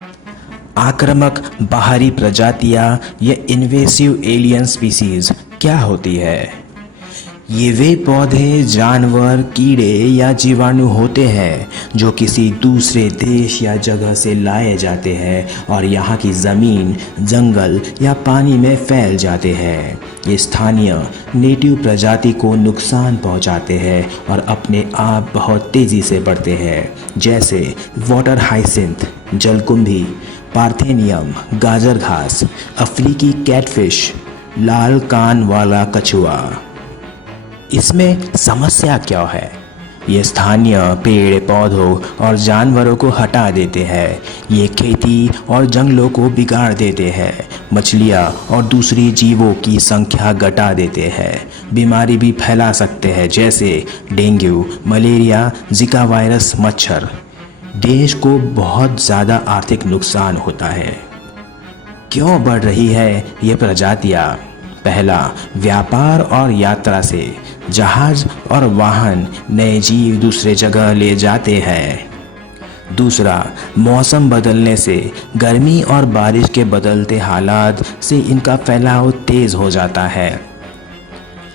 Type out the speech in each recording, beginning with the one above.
आक्रामक बाहरी प्रजातियां या इन्वेसिव एलियन स्पीसीज क्या होती है? ये वे पौधे, जानवर, कीड़े या जीवाणु होते हैं जो किसी दूसरे देश या जगह से लाए जाते हैं और यहाँ की ज़मीन, जंगल या पानी में फैल जाते हैं। ये स्थानीय नेटिव प्रजाति को नुकसान पहुँचाते हैं और अपने आप बहुत तेज़ी से बढ़ते हैं, जैसे वाटर हाइसिंथ, जलकुंभी, पार्थेनियम, गाजर घास, अफ्रीकी कैटफिश, लाल कान वाला कछुआ। इसमें समस्या क्या है? ये स्थानीय पेड़ पौधों और जानवरों को हटा देते हैं। ये खेती और जंगलों को बिगाड़ देते हैं। मछलियाँ और दूसरी जीवों की संख्या घटा देते हैं। बीमारी भी फैला सकते हैं, जैसे डेंगू, मलेरिया, जिका वायरस, मच्छर। देश को बहुत ज़्यादा आर्थिक नुकसान होता है। क्यों बढ़ रही है ये प्रजातियाँ? पहला, व्यापार और यात्रा से। जहाज और वाहन नए जीव दूसरे जगह ले जाते हैं। दूसरा, मौसम बदलने से। गर्मी और बारिश के बदलते हालात से इनका फैलाव तेज़ हो जाता है।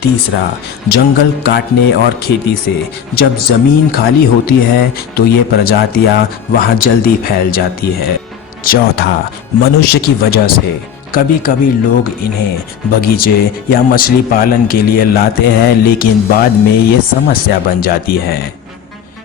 तीसरा, जंगल काटने और खेती से। जब ज़मीन खाली होती है तो ये प्रजातियाँ वहाँ जल्दी फैल जाती है। चौथा, मनुष्य की वजह से। कभी कभी लोग इन्हें बगीचे या मछली पालन के लिए लाते हैं, लेकिन बाद में ये समस्या बन जाती है।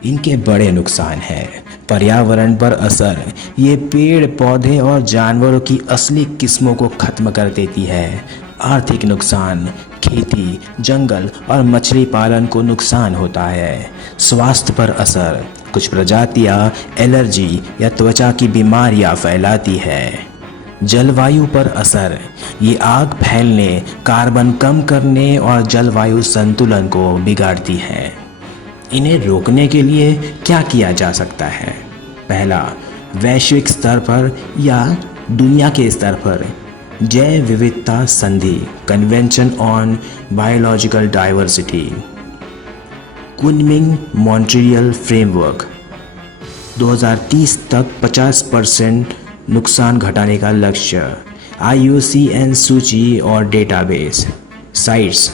इनके बड़े नुकसान हैं। पर्यावरण पर असर। ये पेड़ पौधे और जानवरों की असली किस्मों को ख़त्म कर देती है। आर्थिक नुकसान। खेती, जंगल और मछली पालन को नुकसान होता है। स्वास्थ्य पर असर। कुछ प्रजातियां एलर्जी या त्वचा की बीमारियां फैलाती है। जलवायु पर असर। ये आग फैलने, कार्बन कम करने और जलवायु संतुलन को बिगाड़ती है। इन्हें रोकने के लिए क्या किया जा सकता है? पहला, वैश्विक स्तर पर या दुनिया के स्तर पर जैव विविधता संधि, convention on biological diversity, Kunming Montreal framework, 2030 तक 50% नुकसान घटाने का लक्ष्य। IUCN सूची और डेटाबेस। साइट्स,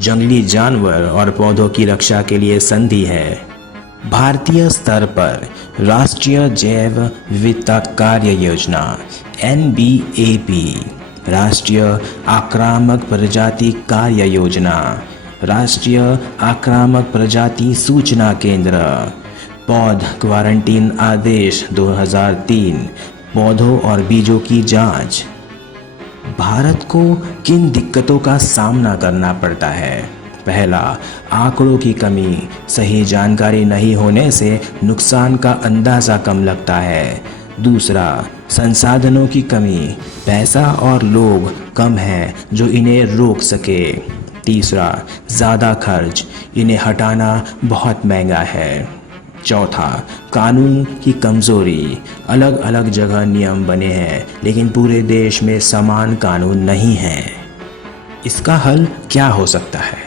जंगली जानवर और पौधों की रक्षा के लिए संधि है। भारतीय स्तर पर राष्ट्रीय जैव विविधता कार्य योजना NBAP, राष्ट्रीय आक्रामक प्रजाति कार्य योजना, राष्ट्रीय आक्रामक प्रजाति सूचना केंद्र, पौध क्वारंटीन आदेश 2003, पौधों और बीजों की जांच। भारत को किन दिक्कतों का सामना करना पड़ता है? पहला, आंकड़ों की कमी। सही जानकारी नहीं होने से नुकसान का अंदाज़ा कम लगता है। दूसरा, संसाधनों की कमी। पैसा और लोग कम हैं जो इन्हें रोक सके। तीसरा, ज़्यादा खर्च। इन्हें हटाना बहुत महंगा है। चौथा, कानून की कमज़ोरी। अलग अलग जगह नियम बने हैं, लेकिन पूरे देश में समान कानून नहीं हैं। इसका हल क्या हो सकता है?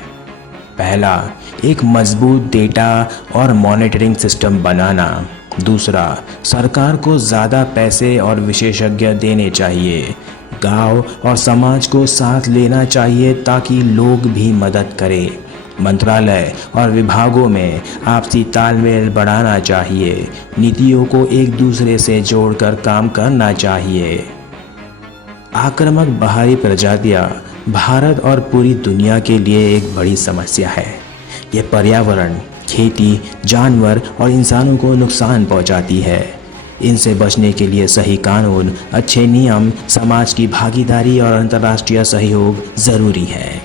पहला, एक मजबूत डेटा और मॉनिटरिंग सिस्टम बनाना। दूसरा, सरकार को ज़्यादा पैसे और विशेषज्ञ देने चाहिए। गांव और समाज को साथ लेना चाहिए ताकि लोग भी मदद करें। मंत्रालय और विभागों में आपसी तालमेल बढ़ाना चाहिए। नीतियों को एक दूसरे से जोड़कर काम करना चाहिए। आक्रामक बाहरी प्रजातियां भारत और पूरी दुनिया के लिए एक बड़ी समस्या है। ये पर्यावरण, खेती, जानवर और इंसानों को नुकसान पहुंचाती है। इनसे बचने के लिए सही कानून, अच्छे नियम, समाज की भागीदारी और अंतर्राष्ट्रीय सहयोग ज़रूरी है।